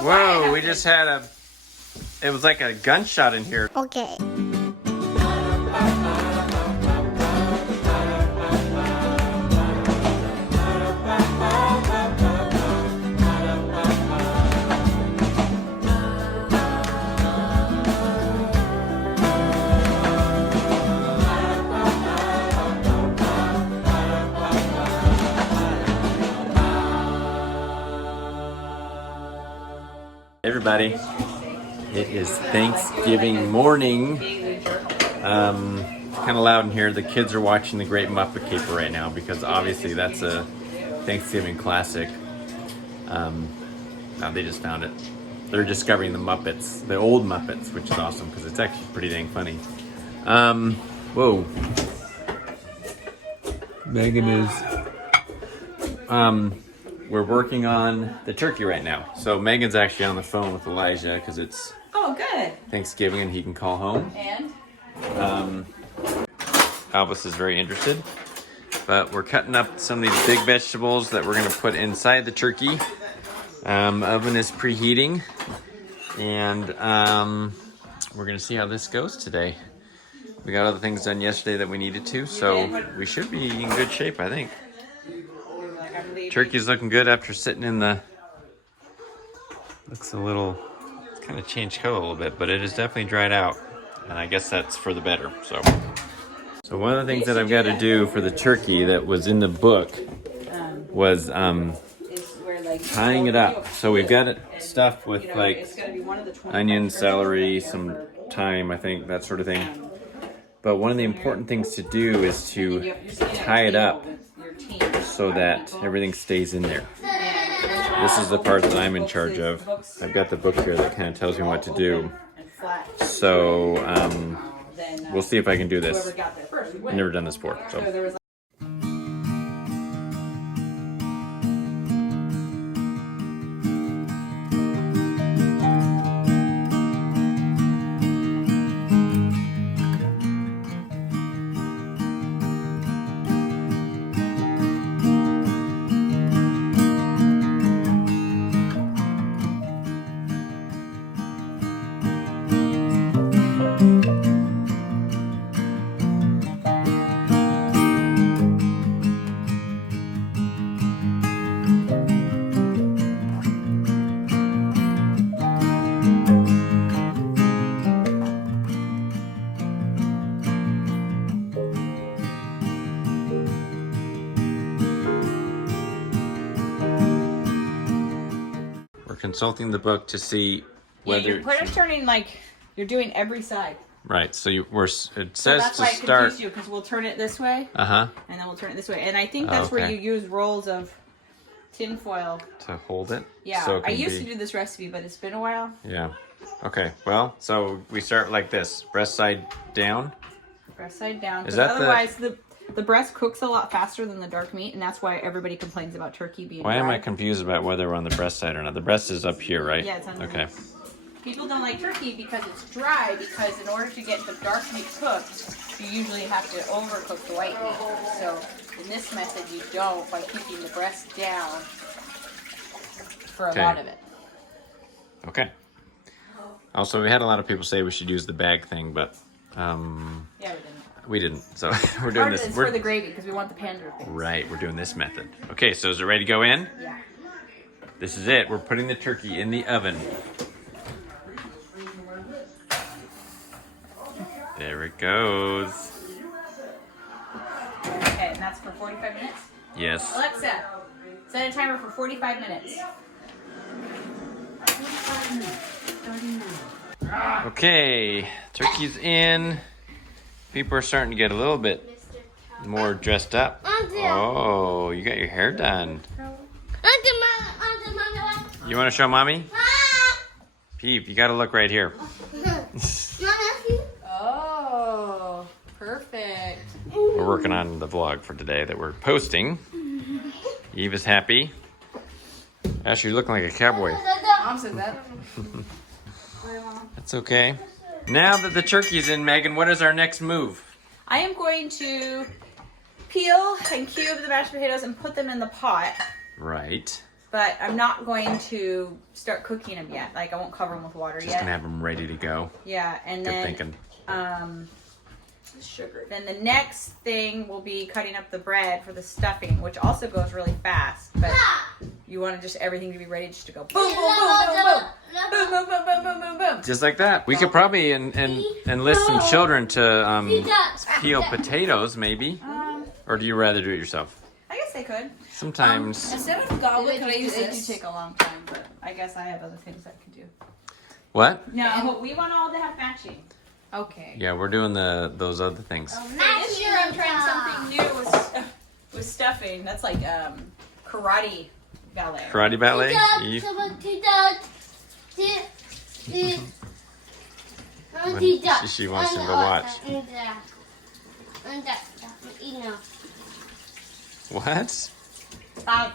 know why. Whoa, we just had it was like a gunshot in here. Okay. Everybody, it is Thanksgiving morning. Kind of loud in here. The kids are watching The Great Muppet Caper right now because obviously that's a Thanksgiving classic. They just found it. They're discovering the Muppets, the old Muppets, which is awesome because it's actually pretty dang funny. Whoa. Megan is we're working on the turkey right now. So Megan's actually on the phone with Elijah because it's good. Thanksgiving and he can call home. And? Albus is very interested. But we're cutting up some of these big vegetables that we're going to put inside the turkey. Oven is preheating. And we're going to see how this goes today. We got other things done yesterday that we needed to, so we should be in good shape, I think. Turkey's looking good after sitting in the... Looks a little... It's kind of changed color a little bit, but it is definitely dried out. And I guess that's for the better, so... So one of the things that I've got to do for the turkey that was in the book was tying it up. So we've got it stuffed with like onion, celery, some thyme, I think, that sort of thing. But one of the important things to do is to tie it up so that everything stays in there. This is the part that I'm in charge of. I've got the book here that kind of tells me what to do. So we'll see if I can do this. I've never done this before. So. Consulting the book to see whether you're turning like you're doing every side. Right. So it says that's to why start. I confused you because we'll turn it this way. And then we'll turn it this way, and I think that's where you use rolls of tin foil to hold it. Yeah. So it I can used to do this recipe, but it's been a while. Yeah. Okay. Well, so we start like this: breast side down. Breast side down. Is that otherwise the breast cooks a lot faster than the dark meat, and that's why everybody complains about turkey being Why dry. am I confused about whether we're on the breast side or not? The breast is up here, right? Yeah, it's on Okay. People don't like turkey because it's dry, because in order to get the dark meat cooked, you usually have to overcook the white meat. So in this method, you don't, by keeping the breast down for a lot of it. Okay. Also, we had a lot of people say we should use the bag thing, but Yeah, we didn't. we didn't. So we're doing this. It's for the gravy because we want the pan to things. Right, we're doing this method. Okay, so is it ready to go in? Yeah. This is it. We're putting the turkey in the oven. There it goes. Okay, and that's for 45 minutes? Yes. Alexa, set a timer for 45 minutes. Okay, turkey's in. People are starting to get a little bit more dressed up. Oh, you got your hair done. You want to show mommy? Peep, you got to look right here. Oh, perfect. We're working on the vlog for today that we're posting. Eve is happy. Ashley, you're looking like a cowboy. Mom said that. That's okay. Now that the turkey's in, Megan, what is our next move? I am going to peel and cube the mashed potatoes and put them in the pot. Right. but I'm not going to start cooking them yet. Like I won't cover them with water Just yet. gonna have them ready to go. Yeah, and Good then thinking. Sugar. Then the next thing will be cutting up the bread for the stuffing, which also goes really fast. But you want just everything to be ready just to go boom, boom, boom, boom, boom, boom, boom, boom, boom, boom, boom, boom. Just like that. We could probably enlist some children to peel potatoes, maybe. Or do you rather do it yourself? I guess they could. Sometimes. Instead of goblet, can I use It do this? take a long time, but I guess I have other things I can do. What? No, but we want all to have matching. Okay. Yeah, we're doing those other things. So this year I'm trying something new with stuffing. That's like karate ballet. Karate ballet? She wants him to watch. What? I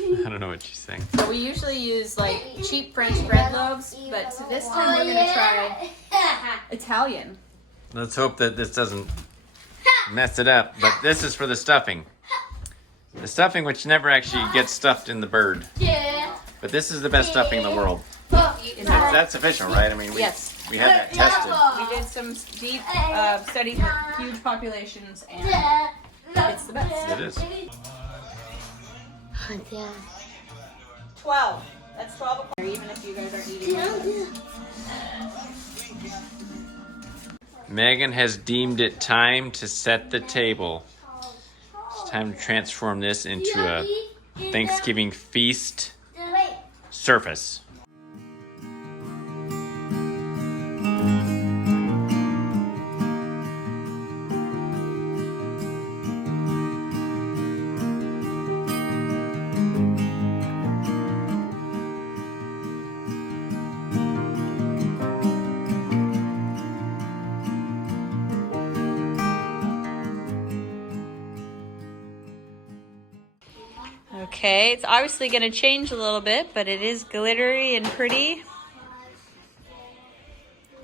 don't know what she's saying. So we usually use like cheap French bread loaves, but this time we're gonna try Italian. Let's hope that this doesn't mess it up. But this is for the stuffing. The stuffing which never actually gets stuffed in the bird. But this is the best stuffing in the world. That's official, right? I mean, Yes. we had that tested. We did some deep studies with huge populations, and it's the best. It is. 12. That's 12 o'clock. Even if you guys aren't eating. Megan has deemed it time to set the table. It's time to transform this into a Thanksgiving feast surface. Okay, it's obviously going to change a little bit, but it is glittery and pretty.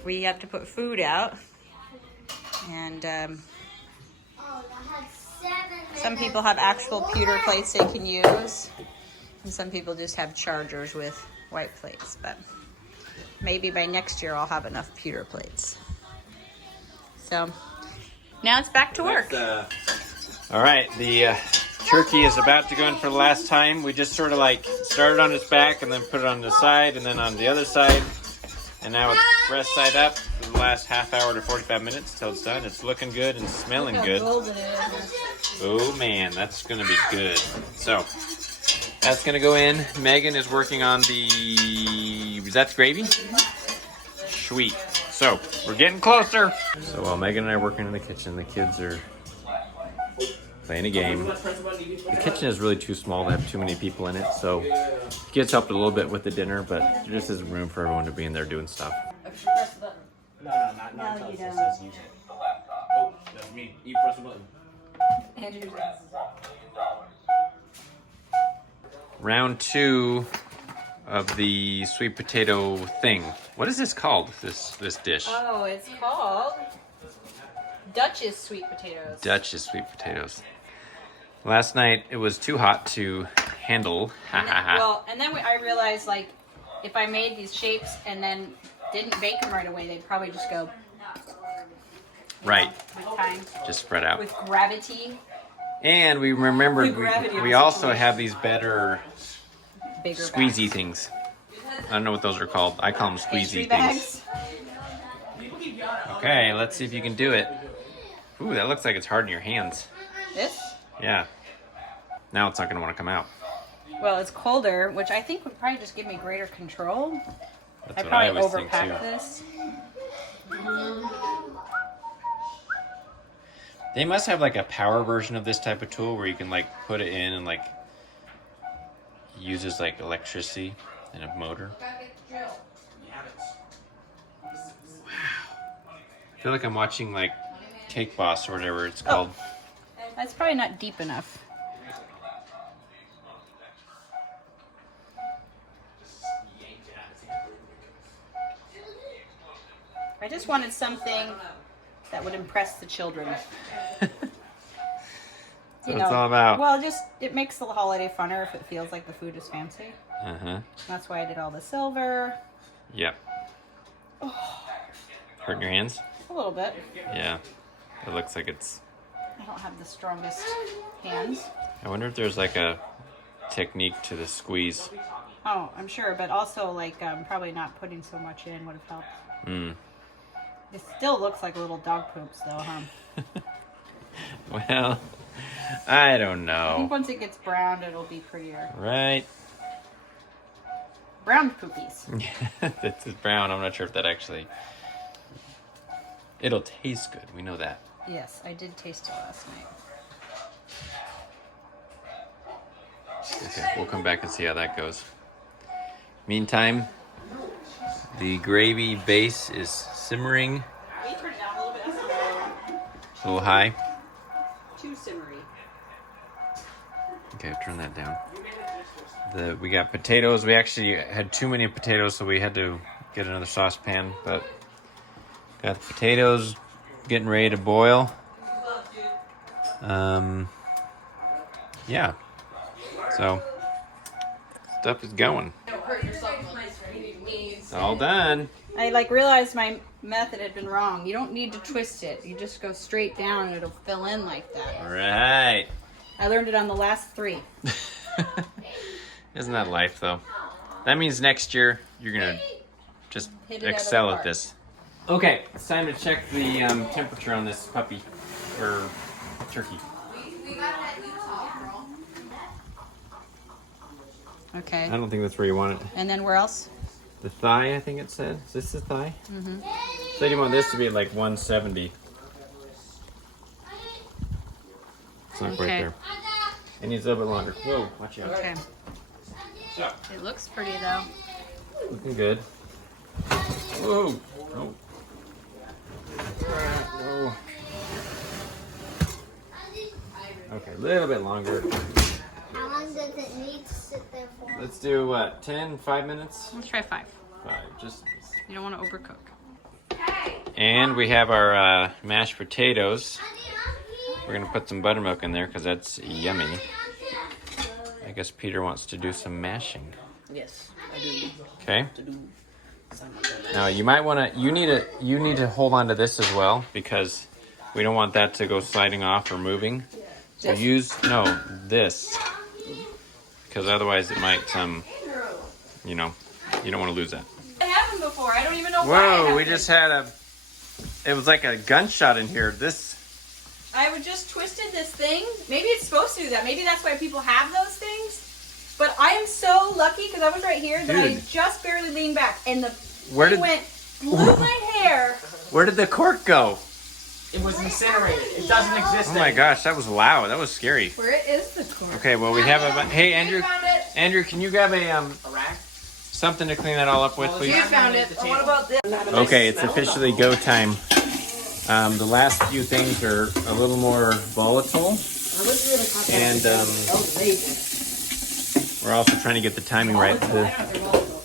We have to put food out. And some people have actual pewter plates they can use. And some people just have chargers with white plates. But maybe by next year I'll have enough pewter plates. So now it's back to work. All right, the turkey is about to go in for the last time. We just sort of like started on its back and then put it on the side and then on the other side. And now it's breast side up for the last half hour to 45 minutes till it's done. It's looking good and smelling good. Oh man, that's gonna be good. So that's gonna go in. Megan is working on that's gravy? Sweet. So we're getting closer. So while Megan and I are working in the kitchen, the kids are playing a game. The kitchen is really too small to have too many people in it, so the kids helped a little bit with the dinner, but there just isn't room for everyone to be in there doing stuff. No, not until it says use it. Oh, that's me. You press the button. Round 2 of the sweet potato thing. What is this called, this dish? Oh, it's called Dutch's sweet potatoes. Dutch's sweet potatoes. Last night it was too hot to handle. And then I realized, like, if I made these shapes and then didn't bake them right away, they'd probably just go. Right. With time. Just spread out. With gravity. And we remembered gravity of we the also situation. have these better Bigger squeezy bags. things. I don't know what those are called. I call them squeezy Pastry things. bags. Okay, let's see if you can do it. Ooh, that looks like it's hard in your hands. This? Yeah. Now it's not going to want to come out. Well, it's colder, which I think would probably just give me greater control. That's I what I probably always think too. overpacked this. They must have like a power version of this type of tool where you can like put it in and like uses like electricity and a motor. Wow. I feel like I'm watching like Cake Boss or whatever it's called. That's probably not deep enough. I just wanted something that would impress the children. So it's all about. Well, it makes the holiday funner if it feels like the food is fancy. Uh-huh. That's why I did all the silver. Yep. Hurting your hands? A little bit. Yeah. It looks like it's... I don't have the strongest hands. I wonder if there's like a technique to the squeeze. Oh, I'm sure, but also like probably not putting so much in would have helped. Mm. It still looks like little dog poops though, huh? Well, I don't I think know. once it gets browned, it'll be prettier. Right? Browned poopies. This is brown. I'm not sure if that actually... It'll taste good. We know that. Yes, I did taste it last night. Okay, we'll come back and see how that goes. Meantime, the gravy base is simmering. We turn it down a little bit. A little high. Too simmery. Okay, turn that down. We got potatoes. We actually had too many potatoes, so we had to get another saucepan. But got the potatoes getting ready to boil. Yeah. So stuff is going. It's all done. I realized my method had been wrong. You don't need to twist it. You just go straight down and it'll fill in like that. All right. I learned it on the last 3. Isn't that life, though? That means next year you're gonna just Hit it out of excel the at park. this. Okay, it's time to check the temperature on this puppy or turkey. Okay. I don't think that's where you want it. And then where else? The thigh, I think it said. Is this the thigh? Mm-hmm. So you want this to be like 170. It's not quite Okay. there. It needs a little bit longer. Whoa, watch out. Okay. So, It looks pretty though. looking good. Whoa. No. No. Okay, a little bit longer. How long does it need to sit there for? Let's do what? 5 minutes? Let's try 5. 5. Just. You don't want to overcook. And we have our mashed potatoes. We're gonna put some buttermilk in there because that's yummy. I guess Peter wants to do some mashing. Yes, I do. Okay. To do something like that. Now you might want to. You need to hold on to this as well because we don't want that to go sliding off or moving. So use this because otherwise it might you don't want to lose that. It happened before. I don't even know why. Whoa! We just had it was like a gunshot in here. I would just twisted this thing. Maybe it's supposed to do that. Maybe that's why people have those things. But I am so lucky because I was right here that I Dude. just barely leaned back and the Where thing did blew my hair. Where did the cork go? It was incinerated. It doesn't exist Oh my gosh, that was loud. That was scary. Where is the cork? Okay, well we have Hey Andrew, found it. Andrew, can you grab a A rack? something to clean that all up with, please? You found it. Oh, what about this? Okay, it's officially go time. The last few things are a little more volatile, and we're also trying to get the timing right.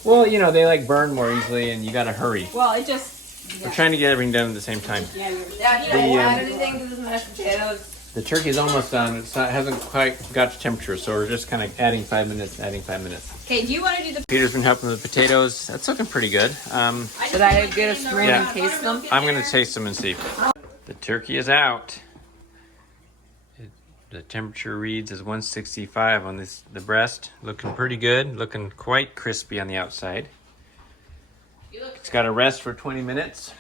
Well, they burn more easily, and you got to hurry. Well, it just. We're trying to get everything done at the same time. Yeah, The, add anything to this mashed potatoes. The turkey's almost done. It hasn't quite got to temperature, so we're just kind of adding 5 minutes. Okay, do you want to do the? Peter's been helping with the potatoes. That's looking pretty good. Should I get a spoon Yeah. and taste them? I'm gonna taste them and see. The turkey is out. The temperature reads as 165 on the breast. Looking pretty good. Looking quite crispy on the outside. It's got to rest for 20 minutes,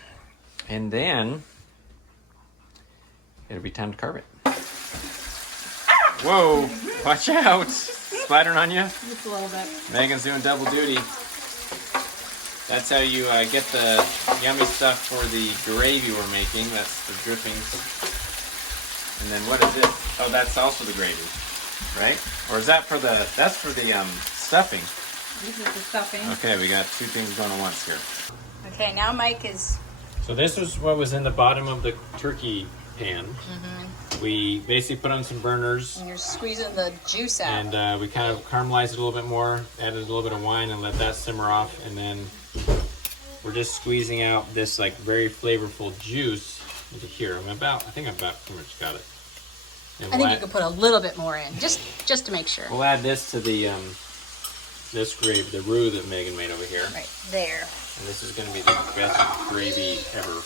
and then it'll be time to carve it. Whoa! Watch out! Splattering on you. Just a little bit. Megan's doing double duty. That's how you get the yummy stuff for the gravy we're making. That's the drippings. And then what is it? Oh, that's also the gravy, right? Or is that that's for the stuffing? This is the stuffing. Okay, we got 2 things going at once here. Okay, now Mike is. So this was what was in the bottom of the turkey pan. We basically put on some burners. And you're squeezing the juice out. And we kind of caramelized it a little bit more, added a little bit of wine, and let that simmer off. And then we're just squeezing out this very flavorful juice into here. I think I've about pretty much got it. And I think you could put a little bit more in, just to make sure. We'll add this to the this gravy, the roux that Megan made over here. Right there. And this is going to be the best gravy ever.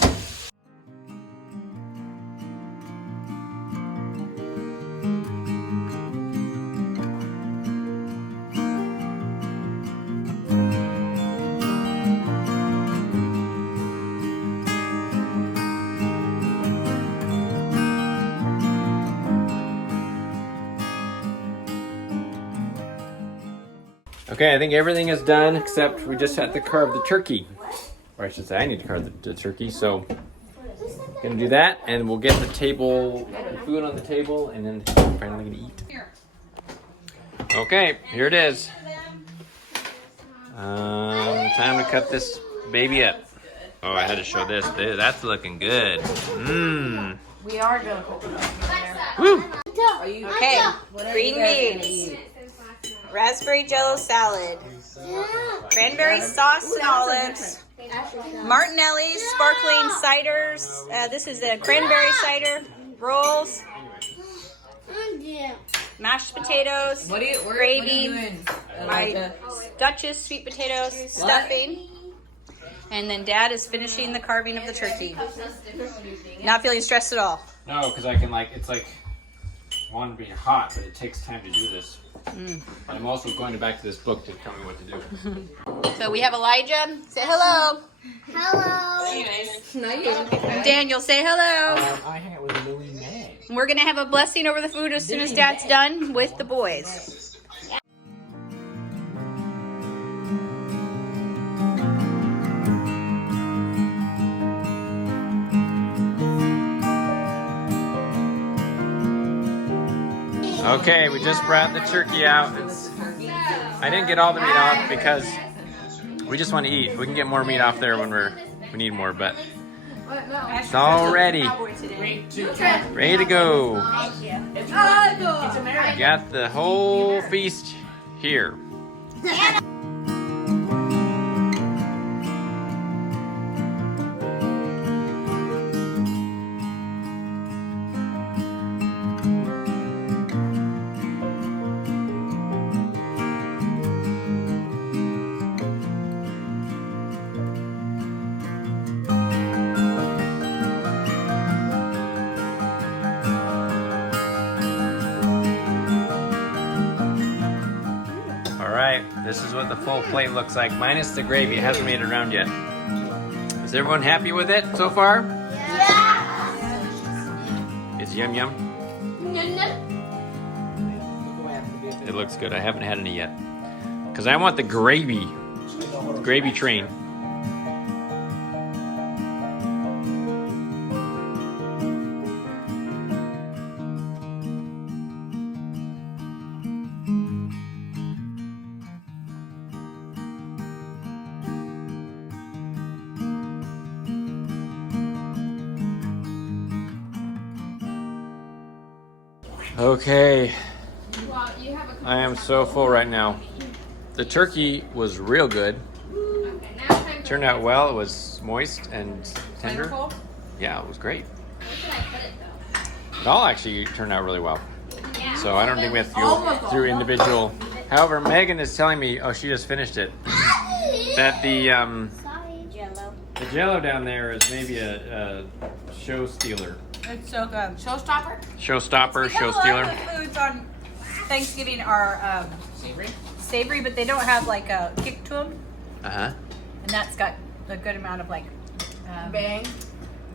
Okay, I think everything is done except we just had to carve the turkey. Or I should say I need to carve the turkey, so gonna do that and we'll get the table, the food on the table, and then finally gonna eat. Okay, here it is. Time to cut this baby up. Oh, I had to show this. That's looking good. Mmm. We are going to put it in there. Woo! Okay, green beans, raspberry jello salad, cranberry sauce and olives, Martinelli's sparkling ciders. This is a cranberry cider, rolls, mashed potatoes, gravy, my Duchess sweet potatoes, stuffing. And then Dad is finishing the carving of the turkey. Not feeling stressed at all. No, because I can it's like, I want to be hot, but it takes time to do this. But I'm also going back to this book to tell me what to do. So we have Elijah. Say hello. Hello. Daniel, say hello. I hang out with Louie May. We're going to have a blessing over the food as soon as Dad's done with the boys. Okay, we just brought the turkey out. I didn't get all the meat off because we just want to eat. We can get more meat off there when we need more, but it's all ready. Ready to go. We got the whole feast here. This is what the full plate looks like, minus the gravy. It hasn't made it around yet. Is everyone happy with it so far? Yeah. It's yum yum. It looks good. I haven't had any yet. Because I want the gravy. Gravy train. Okay, I am so full right now. The turkey was real good. Turned out well. It was moist and tender. Yeah, it was great. It all actually turned out really well. So I don't think we have to go through individual. However, Megan is telling me, oh, she just finished it, that the Jello down there is maybe a show stealer. It's so good. Showstopper? Showstopper, show stealer. A lot of the foods on Thanksgiving are savory, but they don't have like a kick to them. Uh-huh. And that's got a good amount of like bang,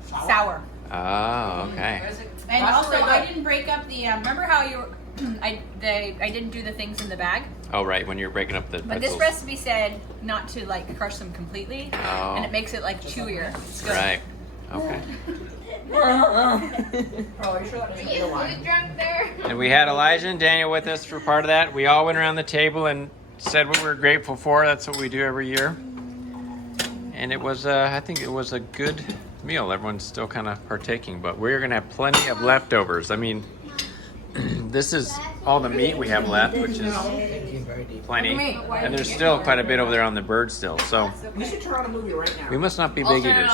sour. Oh, okay. And also, I didn't break up the. Remember how you? I didn't do the things in the bag. Oh, right. When you're breaking up the But pretzels. this recipe said not to like crush them completely, Oh. and it makes it like chewier. It's good. Right. Okay. And we had Elijah and Daniel with us for part of that. We all went around the table and said what we were grateful for. That's what we do every year. And it was, I think it was a good meal. Everyone's still kind of partaking, but we're going to have plenty of leftovers. I mean, this is all the meat we have left, which is plenty. And there's still quite a bit over there on the bird still. So We should turn on a movie right now. we must not be big eaters.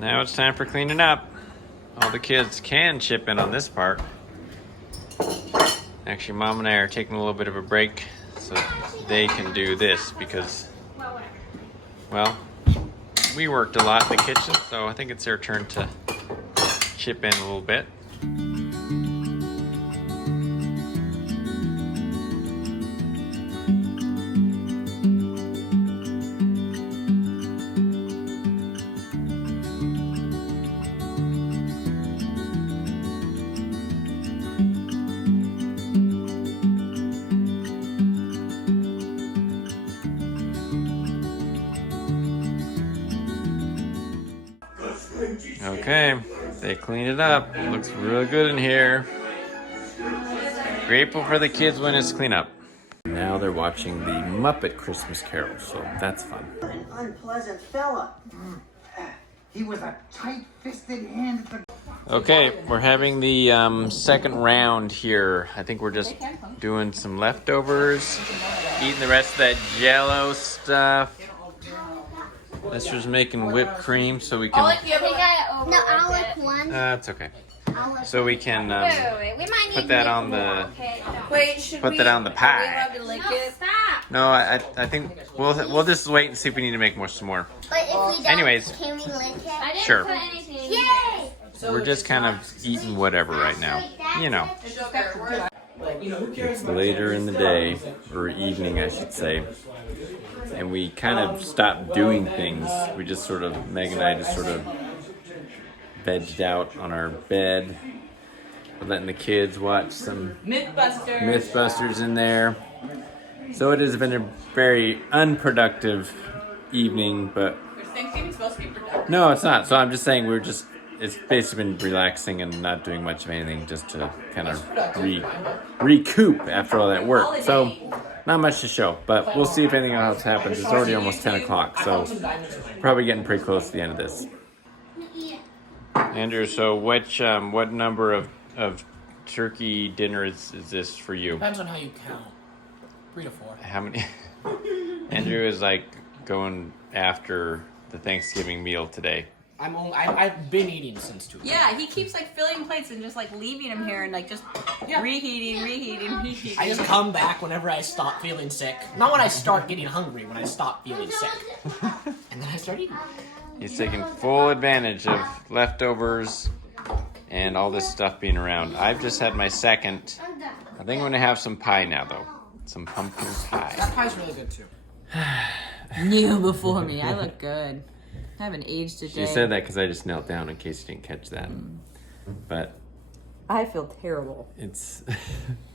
Now it's time for cleaning up. all the kids can chip in on this part. Actually, Mom and I are taking a little bit of a break so they can do this because, well, we worked a lot in the kitchen, so I think it's their turn to chip in a little bit. Okay, they cleaned it up. Looks real good in here. Grateful for the kids when it's clean up. Now they're watching the Muppet Christmas Carol, so that's fun. An unpleasant fella. He was a tight-fisted hand at the... Okay, we're having the second round here. I think we're just doing some leftovers, eating the rest of that Jell-O stuff. Lester's making whipped cream so we can... No, I'll lick one. That's okay. I'll lick So we can wait. We might need put that to on lick the... more. Okay. Wait, should Put that on the pie. Are we allowed to lick it? Stop. No, I think we'll just wait and see if we need to make some more. But if we don't, Anyways. can we lick it? I didn't Sure. put anything. Yay! We're just kind of eating whatever right now. You know. It's later in the day, or evening I should say. And we kind of stopped doing things. We just sort of, Meg and I just sort of vegged out on our bed. We're letting the kids watch some Mythbusters in there. So it has been a very unproductive evening, but... Is Thanksgiving supposed to be productive? No, it's not. So I'm just saying it's basically been relaxing and not doing much of anything just to kind of recoup after all that work. So not much to show, but we'll see if anything else happens. It's already almost 10 o'clock, so probably getting pretty close to the end of this. Andrew, so what number of turkey dinner is this for you? Depends on how you count. 3 to 4. How many? Andrew is like going after the Thanksgiving meal today. I've been eating since 2. Yeah, he keeps like filling plates and just like leaving them here and like just reheating. I just come back whenever I stop feeling sick. Not when I start getting hungry, when I stop feeling sick. And then I start eating. He's taking full advantage of leftovers and all this stuff being around. I've just had my second. I think I'm going to have some pie now, though. Some pumpkin pie. That pie's really good, too. You before me. I look good. I haven't aged a day. She said that because I just knelt down in case you didn't catch that. But I feel terrible. it's...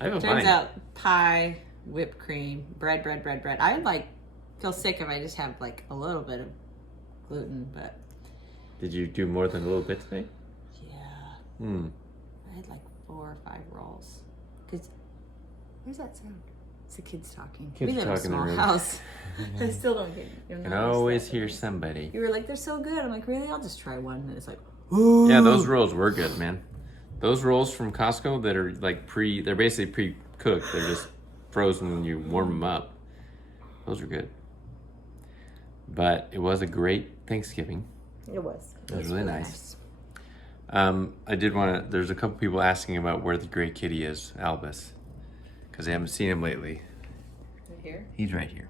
I feel Turns fine. out pie, whipped cream, bread. I would feel sick if I just have like a little bit of gluten, but Did you do more than a little bit today? yeah. I had like 4 or 5 rolls. Cause where's that sound? It's the kids talking. Kids we live in a talking in the small room. house. I still don't get. You can always hear somebody. You were like, they're so good. I'm like, really? I'll just try one. And it's like, Yeah, those rolls were good, man. Those rolls from Costco that are like they're basically pre-cooked. They're just frozen when you warm them up. Those are good. But it was a great Thanksgiving. it was. It was really nice. I did want to, there's a couple people asking about where the gray kitty is, Albus. Because they haven't seen him lately. Right here. He's right here.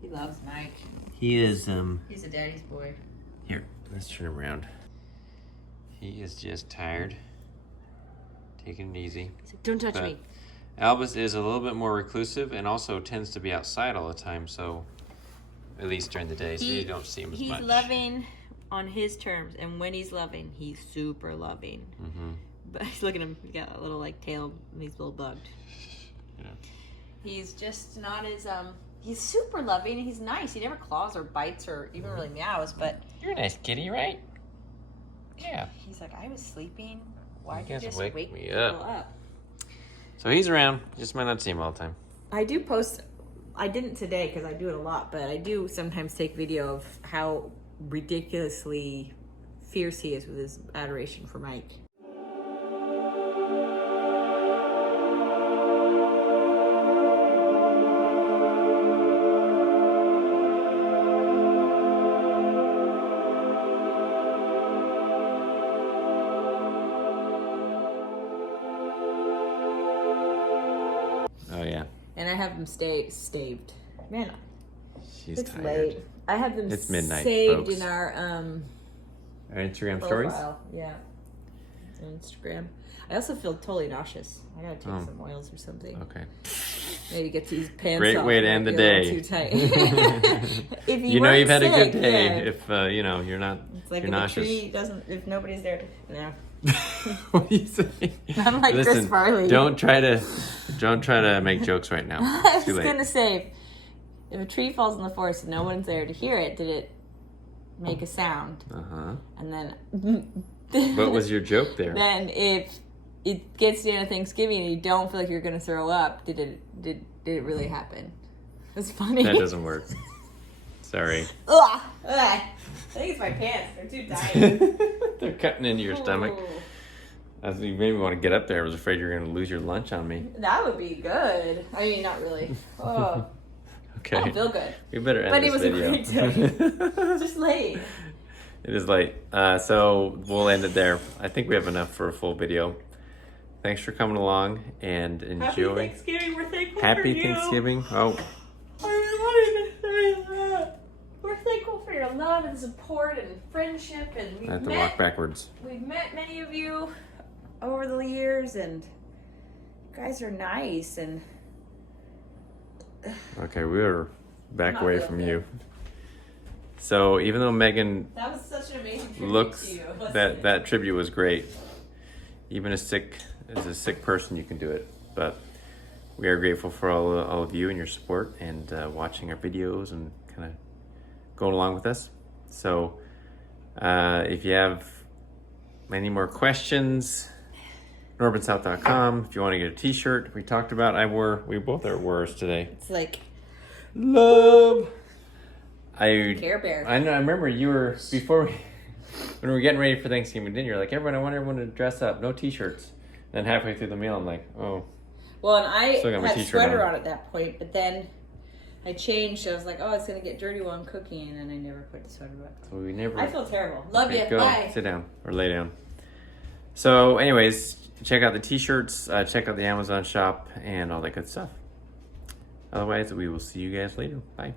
He loves Mike. He is, He's a daddy's boy. here, let's turn him around. He is just tired. Taking it easy. He's like, don't touch But me. Albus is a little bit more reclusive and also tends to be outside all the time, so at least during the day, so you don't see him as much. He's loving on his terms, and when he's loving, he's super loving. Mm-hmm. But look at him. He's got a little like tail. He's a little bugged. Yeah. He's just not as He's super loving. He's nice. He never claws or bites or even really meows. But You're a nice kitty, right? Yeah. he's like, I was sleeping. Why You did you guys just wake wake me me up." up? So he's around. Just might not see him all the time. I do post. I didn't today because I do it a lot, but I do sometimes take video of how ridiculously fierce he is with his adoration for Mike. have them staved. Man, She's it's tired. late. I have them It's midnight, saved folks. in our Our Instagram stories? profile. Yeah, on Instagram. I also feel totally nauseous. I gotta take some oils or something. Okay. Maybe get these pants Great off. way to Might end the be a little day. Too tight. If You know you've had weren't a good sick, day yeah. if you know you're not. It's like you're if nauseous. a tree doesn't, if nobody's there. No. What do you say? I'm like Chris Listen, Farley. don't try to make jokes right now. I It's too was late. gonna say, if a tree falls in the forest and no one's there to hear it, did it make a sound? Uh-huh. And then, What was your joke there? then if it gets to the end of Thanksgiving and you don't feel like you're gonna throw up, did it really happen? It's funny. That doesn't work. Sorry. Ugh. Ugh. I think it's my pants. They're too tight. They're cutting into your stomach. Ooh. I was, you made me want to get up there. I was afraid you were going to lose your lunch on me. That would be good. I mean, not really. Oh, Okay. I don't feel good. We better end But this it was a video. great day. It's just late. It is late. So we'll end it there. I think we have enough for a full video. Thanks for coming along and enjoy. Happy Thanksgiving. We're thankful Happy for you. Thanksgiving. Oh, We're thankful for your love and support and friendship, and I have to walk backwards. we've met many of you over the years, and you guys are nice. And Okay, we are back Not away real from good. you. So even though Megan that was such an amazing tribute looks to you. that tribute was great, even as a sick person, you can do it. But we are grateful for all of you and your support and watching our videos and kind of going along with us. So if you have any more questions, NorbertSouth.com. If you want to get a t-shirt, we talked about, we both are wearers today. It's like Love. Care Bear. I know. I remember you were when we were getting ready for Thanksgiving dinner. You're like, everyone, I want everyone to dress up, no t-shirts. Then halfway through the meal, I'm like, oh, Well, and I Still got my had a t-shirt sweater on. on at that point, but then I changed. I was like, oh, it's gonna get dirty while I'm cooking, and then I never put the sweater back. so we never. I feel terrible. Love Okay, you. go Bye. sit down or lay down. So, anyways, check out the t-shirts, check out the Amazon shop, and all that good stuff. Otherwise, we will see you guys later. Bye.